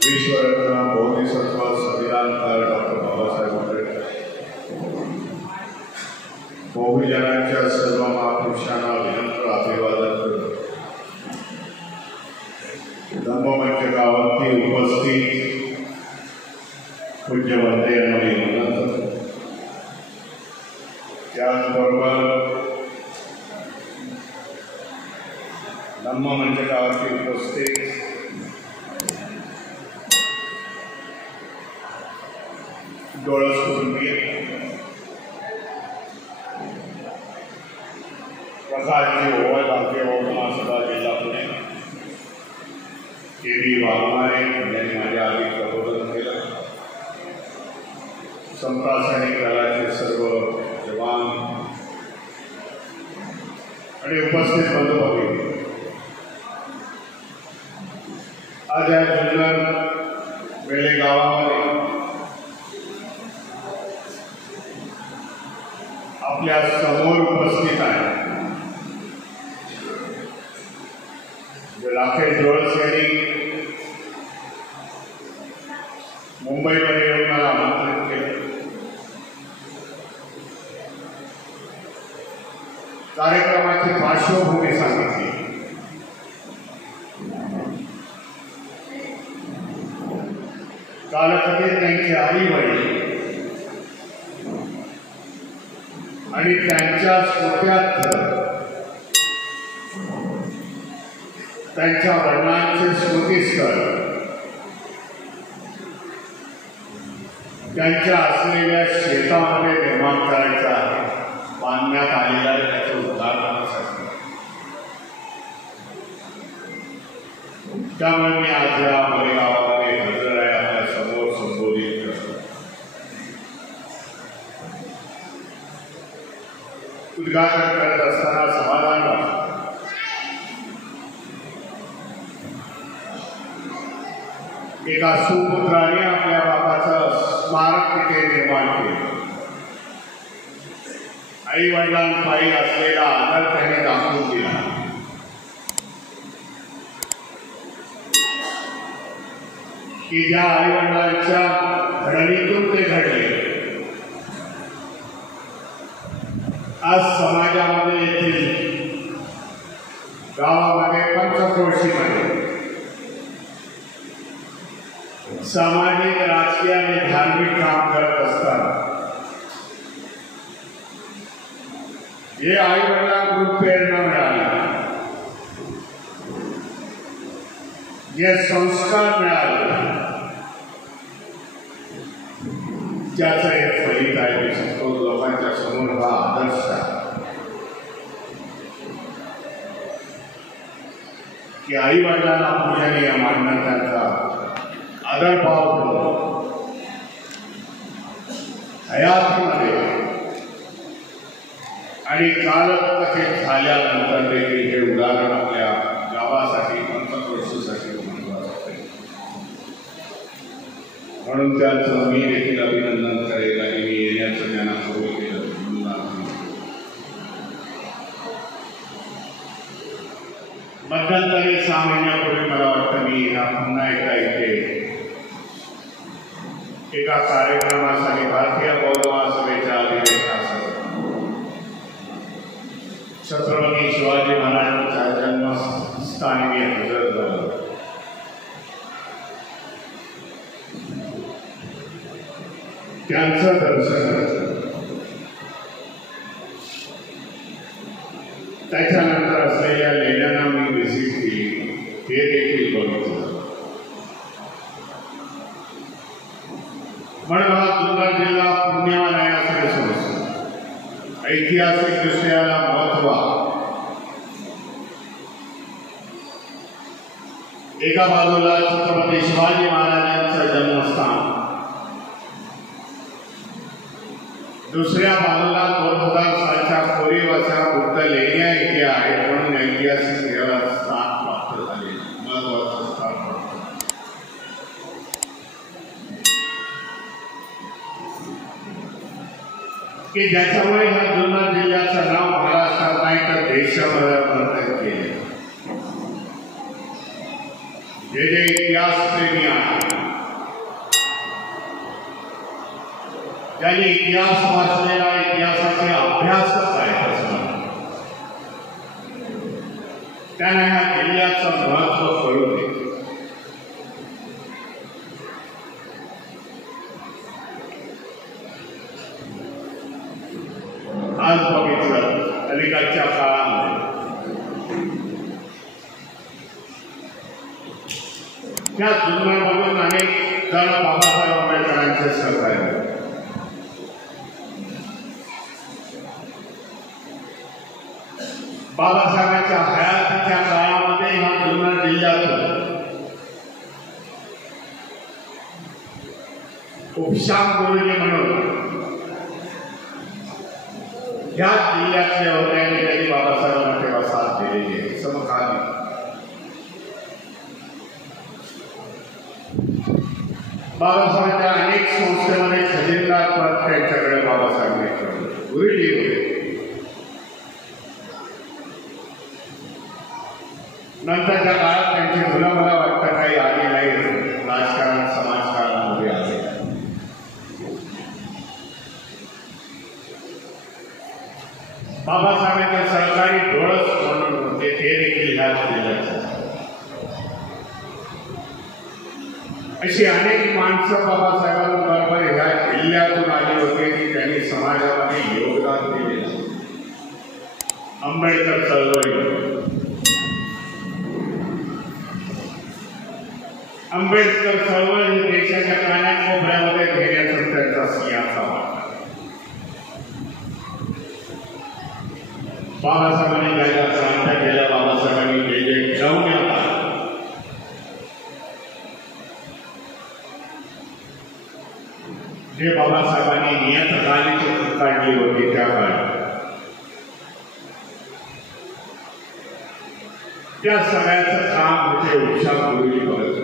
विश्वरत्न Bodhisattva संविधानकार doctor Babasaheb Ambedkar बहुजनांच्या सर्व महापुरुषांना विनम्र अभिवादन करतो। धम्ममंचकावरती उपस्थित पूज्य वंदे यांना विनंती करतो। त्याचबरोबर धम्ममंचकावरती उपस्थित डोळस कुटुंबीय प्रकाशजी ओवाळ भारतीय महासभा जिल्हा पुणे के.बी. वाघमारे यांनी माझ्या आधी प्रबोधन केलं। संतासैनिक दलाचे सर्व जवान आणि उपस्थित बंधू आज या जुन्नर वेळे गावामध्ये आपल्या समोर उपस्थित आहे राकेश डोळस यांनी मुंबईमध्ये येऊन मला आमंत्रित केले। कार्यक्रमाची पार्श्वभूमी सांगितली। कालखंडित त्यांचे आई वडील आणि त्यांच्या स्मृत्यार्थ त्यांच्या वडिलांचे स्मृतिस्थळ त्यांच्या असलेल्या शेतामध्ये निर्माण करायचं आहे, बांधण्यात आलेल्या त्याच्या उद्घाटनासाठी। त्यामुळे मी आज या गावामध्ये हजर आहे, आपल्या समोर संबोधित करतो। उद्घाटन करत असताना समाधान वाटतं। एका सुपुत्राने आपल्या बापाचं स्मारक तिथे निर्माण केलं। आई वडिलांपायी असलेला आदर त्याने दाखवून दिला। की ज्या आई वडिलांच्या घडणीतून ते घडले, आज समाजामध्ये येथील गावामध्ये पंचक्रोशीमध्ये सामाजिक राजकीय आणि धार्मिक काम करत असतात। हे आई वडिलांकडून प्रेरणा मिळाली, जे संस्कार मिळाले, ज्याचं एक फलित आहे। मी सांगतो लोकांच्या समोर हा आदर्श आहे की आई वडिलांना पूजनीय मानणं, त्यांचा आदरभाव करून हयातीमध्ये आणि कालकथेत झाल्यानंतर देखील हे उदाहरण आपल्या गावासाठी पंचक्रोशीसाठी महत्त्वाचं आहे। म्हणून त्यांचं मी देखील अभिनंदन करेल आणि मी येण्याचं त्यांना कबूल केलं। मध्यंतरी 6 महिन्यापूर्वी मला वाटतं मी पुन्हा एकदा इथे एका कार्यक्रमासाठी भारतीय बौद्ध महासभेच्या अधिवेशनासाठी छत्रपती शिवाजी महाराजांच्या जन्मस्थानी मी हजर झालो। त्यांचं दर्शन, त्याच्यानंतर असलेल्या लेण्यांना मी व्हिजिट केली, हे देखील बघितलं। म्हणून हा जुन्नर जिल्हा पुण्यवान आहे असे समजतो। ऐतिहासिक दृष्ट्या महत्व, एका बाजूला छत्रपती शिवाजी महाराजांचं जन्मस्थान, दुसऱ्या बाजूला 2000 सालच्या कोरीवाच्या बुद्ध लेण्या इथे आहेत। म्हणून ऐतिहासिक याला स्थान प्राप्त झाले, महत्वाचं स्थान प्राप्त झाले। की ज्याच्यामुळे ह्या जुन्नर जिल्ह्याचं नाव महाराष्ट्रात नाही तर देशामध्ये केले. जे इतिहासप्रेमी आहेत, ज्यांनी इतिहास वाचलेला, इतिहासाचे अभ्यासक आहेत असं त्यांना ह्या किल्ल्याचं महत्व कळू दे. आज बघितलं अलीकडच्या काळामध्ये त्या जुन्नरमधून अनेक जण बाबासाहेब आंबेडकरांचे सहकारी. बाबासाहेबांच्या हयातीच्या काळामध्ये ह्या जुन्नर जिल्ह्यातून उपशाम गुरुजी म्हणून ह्या जिल्ह्यातले होते आणि त्यांनी बाबासाहेबांना तेव्हा साथ दिलेली आहे. समकालीन बाबासाहेबांच्या अनेक संस्थेमध्ये खजिनदार पद त्यांच्याकडे बाबासाहेबांनी गुरुजी होते. नंतरच्या काळात त्यांची मुलं मला वाटतं काही आली नाही, राजकारण समाजकारणामध्ये आले. बाबासाहेबांचे सहकारी डोळस म्हणून होते, ते देखील ह्या जिल्ह्यात. अशी अनेक माणसं बाबासाहेबांबरोबर ह्या जिल्ह्यातून आली होती की त्यांनी समाजामध्ये योगदान दिले. आंबेडकर चळवळी, आंबेडकर चळवळ ही देशाच्या कानाकोपऱ्यामध्ये घेण्याचा त्यांचा सिंहाचा वाटा. बाबासाहेबांनी ज्या क्रांत्या केल्या, बाबासाहेबांनी जे जे ठरवण्यात आलं, जे बाबासाहेबांनी नियतकालिक काढली होती त्या काळात, त्या सगळ्याचं काम होते उपशाम गुरुजी करत.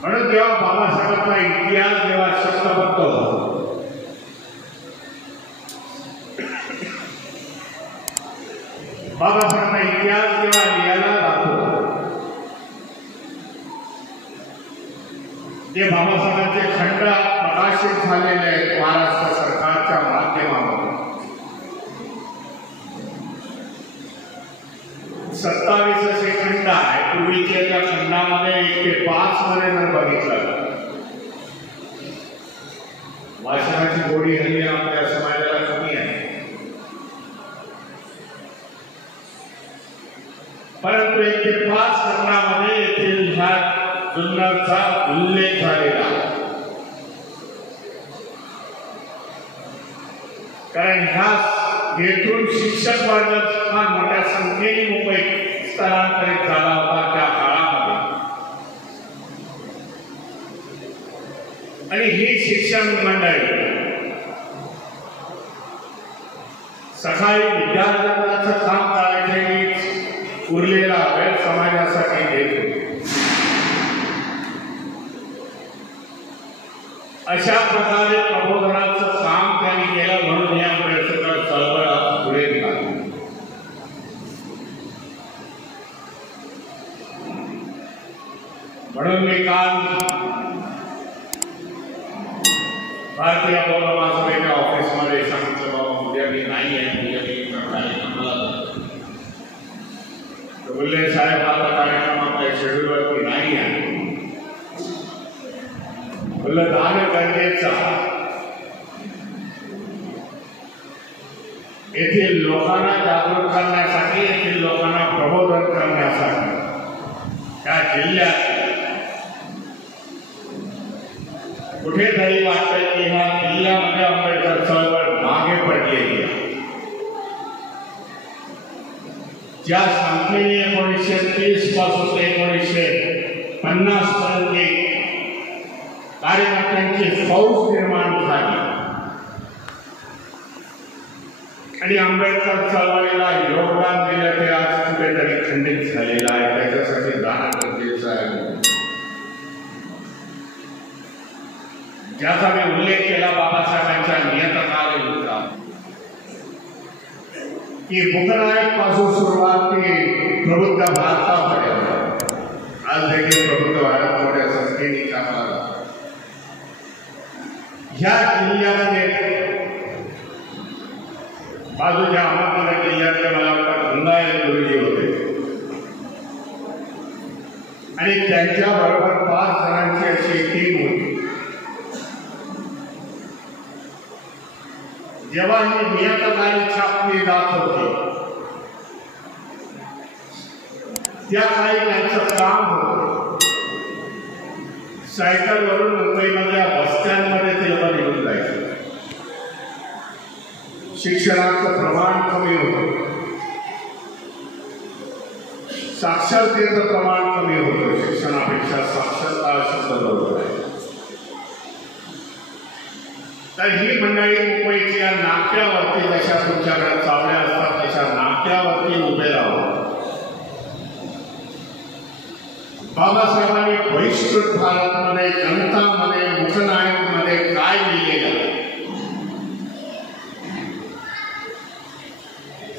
म्हणून जेव्हा बाबासाहेबांचा इतिहास जेव्हा शब्दबद्ध होतो, बाबासाहेबांचा इतिहास जेव्हा लिहायला जातो, जे बाबासाहेबांचे खंड प्रकाशित झालेले आहेत महाराष्ट्र सरकारच्या माध्यमातून, 27 असे खंड आहे. पूर्वीच्या त्या खंडामध्ये 1 ते 5 मध्ये जर बघितलं, वाचनाची गोडी हल्ली आपल्या समाजाला कमी आहे, परंतु 1 ते 5 खंडामध्ये येथील ह्या जुन्नरचा उल्लेख झालेला. कारण ह्या येथून शिक्षक वर्ग फार मोठ्या संख्येने मुंबईत स्थलांतरित झाला होता त्या काळामध्ये, आणि ही शिक्षण मंडळी सकाळी विद्यार्थ्यांचं काम करायचे, उरलेला वेळ समाजासाठी देत होते. अशा प्रकारे प्रबोधनाचं काम त्यांनी केलं. म्हणून या आंबेडकर चळवळ पुढे निघाली. म्हणून मी काल भारतीय बौद्ध महासभेच्या ऑफिसमध्ये सांगितलं, बाबा उद्या मी नाही आहे, उद्या मी कार्यक्रमाला बोलले, साहेब आता कार्यक्रम आपल्या शेड्यूलवरती नाही आहे. बोललं दान गरजेचं, येथील लोकांना जागरूक करण्यासाठी, येथील लोकांना प्रबोधन करण्यासाठी त्या जिल्ह्यात कुठेतरी वाटतंय की ह्या जिल्ह्यामध्ये आंबेडकर चळवळ मागे पडलेली आहे. ज्या संख्येने 1930 पासून 1950 पर्यंत कार्यकर्त्यांची फौज निर्माण झाली आणि आंबेडकर चळवळीला योगदान दिलं, ते आज कुठेतरी खंडित झालेलं आहे. त्याच्यासाठी जाणं गरजेचं आहे. ज्याचा मी उल्लेख केला बाबासाहेबांच्या नियतकालिक की मुघलायक पासून सुरुवात की प्रबुद्ध भारतापर्यंत आज देखील प्रबुद्ध भारत मोठ्या संख्येने कामाला ह्या जिल्ह्यामध्ये बाजूच्या अहमदनगर जिल्ह्यातले मला वाटतं गंगायत गुरुजी होते आणि त्यांच्याबरोबर 5 जणांची अशी टीम होती. जेव्हा ही नियतकालिक छापली जात होती त्या काळी त्यांचं काम होतं सायकलवरून मुंबईमधल्या बसस्टँडमध्ये ते लोक निघून जायचे. शिक्षणाचं प्रमाण कमी होतं, साक्षरतेचं प्रमाण कमी होतं. शिक्षणापेक्षा साक्षरता शब्द बरोबर आहे. तर ही मंडळी मुंबईच्या या नाक्यावरती जशा तुमच्याकडे चावड्या असतात तशा नाक्यावरती उभे राहून बाबासाहेबांनी बहिष्कृत भारतमध्ये, जनतामध्ये, मुकनायकमध्ये काय लिहिलेलं आहे,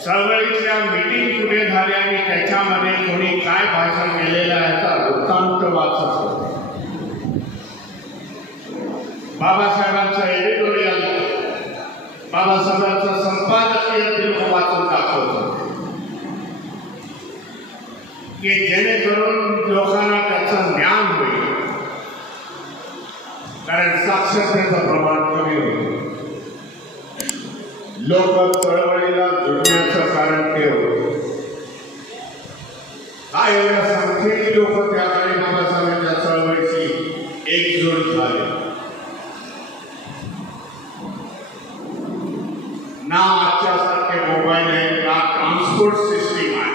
चळवळीच्या मीटिंग कुठे झाल्या आणि त्याच्यामध्ये कोणी काय भाषण केलेलं आहे याचा वृत्तांत वाचत होते. बाबासाहेबांचं एडिटोरियल, बाबासाहेबांचं संपादकीय ते लोक वाचून दाखवत होते की जेणेकरून लोकांना त्याचं ज्ञान होईल. कारण साक्षरतेचं प्रमाण कमी होईल. लोक चळवळीला जुळण्याचं कारण ते होते. हा एवढ्या संख्येने लोक त्या काळी बाबासाहेबांच्या चळवळीची एकजूट झाले. ना आजच्यासारखे मोबाईल आहे, ना ट्रान्सपोर्ट सिस्टीम आहे,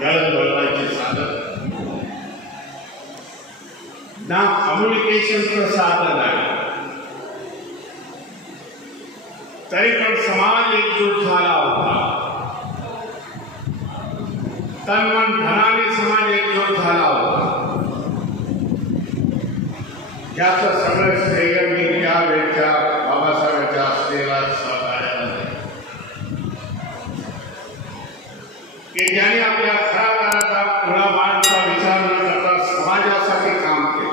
दळणवळणाचे साधन, ना कम्युनिकेशनचं साधन आहे. तरी पण समाज एकजूट झाला होता. तन मन धनाने समाज एकजूट झाला होता. याचं सगळं श्रेय मी त्या वेळच्या बाबासाहेबांच्या असलेला सहकार्याला की ज्याने आपल्या घराघराचा कुळाबाळाचा विचार न करता समाजासाठी काम केले.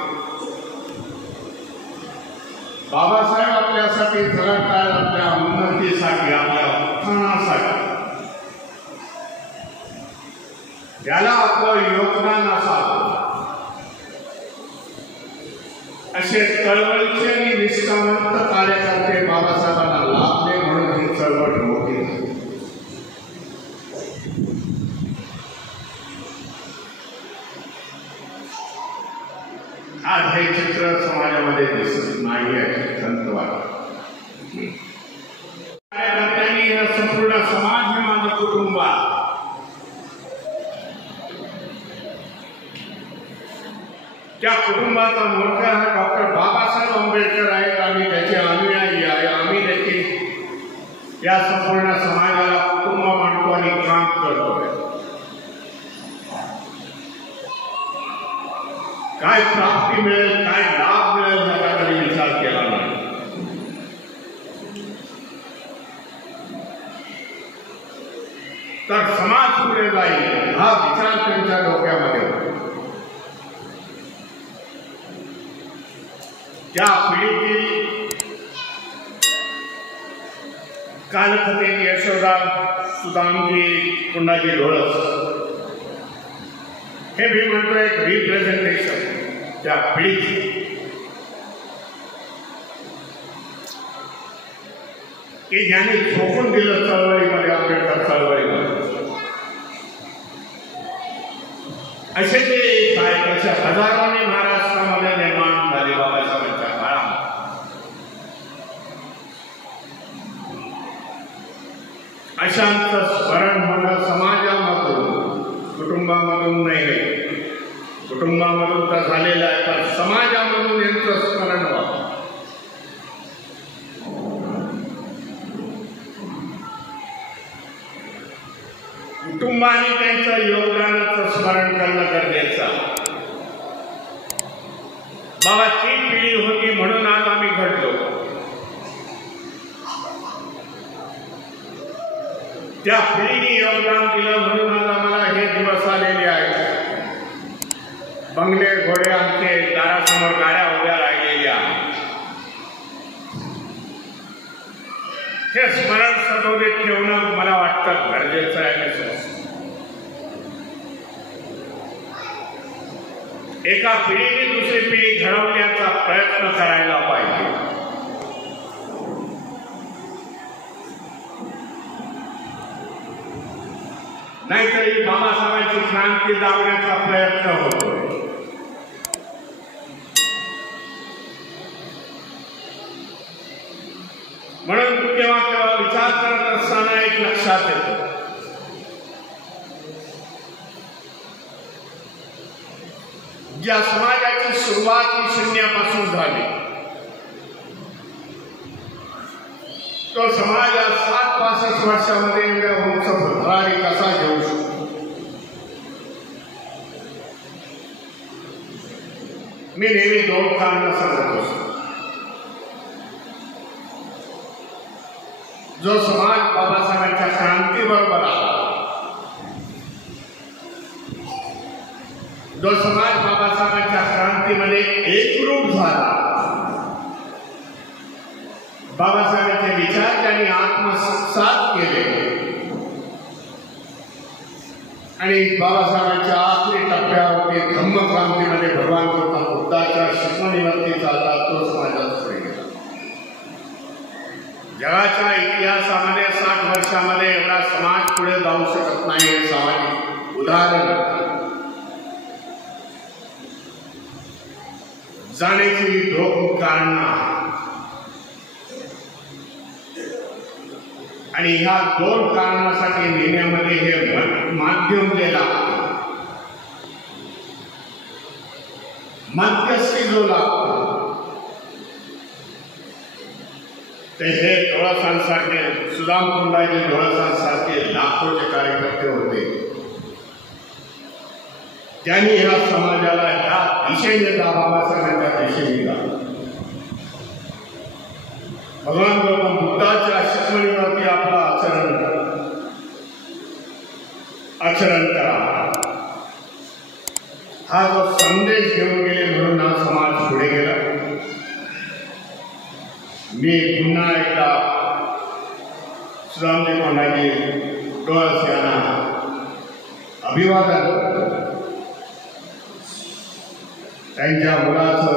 बाबासाहेब आपल्यासाठी जगतात, आपल्या उन्नतीसाठी, आपल्या उत्थानासाठी. ज्याला आपलं योगदान असावं असे चळवळीचे आणि निष्ठावंत कार्यकर्ते बाबासाहेबांना लाभले म्हणून ही चळवळ मोठी झाली. आज हे चित्र समाजामध्ये दिसत नाही आहे. कार्यकर्त्यांनी संपूर्ण समाज हे माझं कुटुंब, त्या कुटुंबाचा मोठा हा डॉक्टर बाबासाहेब आंबेडकर आहेत. आम्ही त्याचे अनुयायी आहे. आम्ही देखील या संपूर्ण समाजाला कुटुंब मानतो आणि काम करतोय. काय प्राप्ती मिळेल, काय लाभ मिळेल याचा कधी विचार केला नाही. तर समाज पुढे जाईल हा विचार त्यांच्या डोक्यामध्ये होता. त्या पिढीतील कालखतीन यशोदा, सुदामजी, पुन्हाजी ढोळस हे मी म्हणतो एक रिप्रेझेंटेशन त्या पिढीची की ज्यांनी झोकून दिलं चळवळीमध्ये, आंबेडकर चळवळीमध्ये. असे ते कार्यकर्ते हजारांनी महाराष्ट्रामध्ये निर्माण झाले बाबासाहेबांच्या काळात. अशांत स्मरण होणं समाजामधून, कुटुंबामधून नाही, कुटुंबामधून तर झालेलं आहे, तर समाजामधून यांचं स्मरण व्हावं. कुटुंबाने त्यांचं योगदानाचं स्मरण करणं गरजेचं. बाबा ती पिढी होती म्हणून आज आम्ही घडलो. त्या पिढीने योगदान दिलं म्हणून आज आम्हाला हे दिवस आलेले आहेत. बंगले घोडे आमचे दारासमोर गाड्या उभ्या राहिलेल्या. हे स्मरण सदोदित ठेवणं मला वाटतं गरजेचं आहे. एका पिढीने दुसरी पिढी घडवण्याचा प्रयत्न करायला पाहिजे. नाहीतरी बाबासाहेबांची क्रांती दाबण्याचा प्रयत्न होतोय. म्हणून केव्हा केव्हा विचार करत असताना एक लक्षात येतो, ज्या समाजाची सुरुवात ही शून्यापासून झाली, तो समाज या 60-65 वर्षामध्ये एवढ्या उंच भरारी कसा घेऊ शकतो. मी नेहमी 2 कारणं सांगत असतो. जो समाज बाबासाहेबांच्या क्रांतीबरोबर आला, जो समाज बाबासाहेबांच्या क्रांतीमध्ये एकरूप झाला, बाबासाहेबांचे विचार त्यांनी आत्मसात केले आणि बाबासाहेबांच्या आखरी टप्प्यावरती धम्मक्रांतीमध्ये भगवान गौतम बुद्धाच्या शिकवणीवरती चालला, तो समाजात पुढे गेला. जगाच्या इतिहासामध्ये 60 वर्षामध्ये एवढा समाज पुढे जाऊ शकत नाही. हे सामाजिक उदाहरण जाण्याची 2 कारणं आणि ह्या 2 कारणासाठी नेण्यामध्ये हे माध्यम जे लागतं, मध्यस्थी जो लागतो, ते हे डोळसांसारखे सुदामकुंडाचे डोळसांसारखे लाखोचे कार्यकर्ते होते. त्यांनी ह्या समाजाला ह्या दिशेने जा, बाबासाहेबांच्या दिशेने जा. भगवान गौतम बुद्धाच्या शिकवणीवरती आपला आचरण करा, हा जो संदेश घेऊन गेले म्हणून हा समाज पुढे गेला. मी पुन्हा एकदा सुदामजी कोंडाजी डोळस यांना अभिवादन करतो. त्यांच्या मुलाचं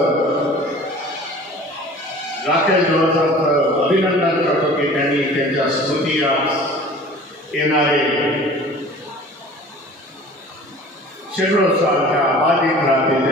राकेश डोळसांचं अभिनंदन करतो की त्यांनी त्यांच्या स्मृतीला येणारे शेकडो सालच्या बाधित राहतील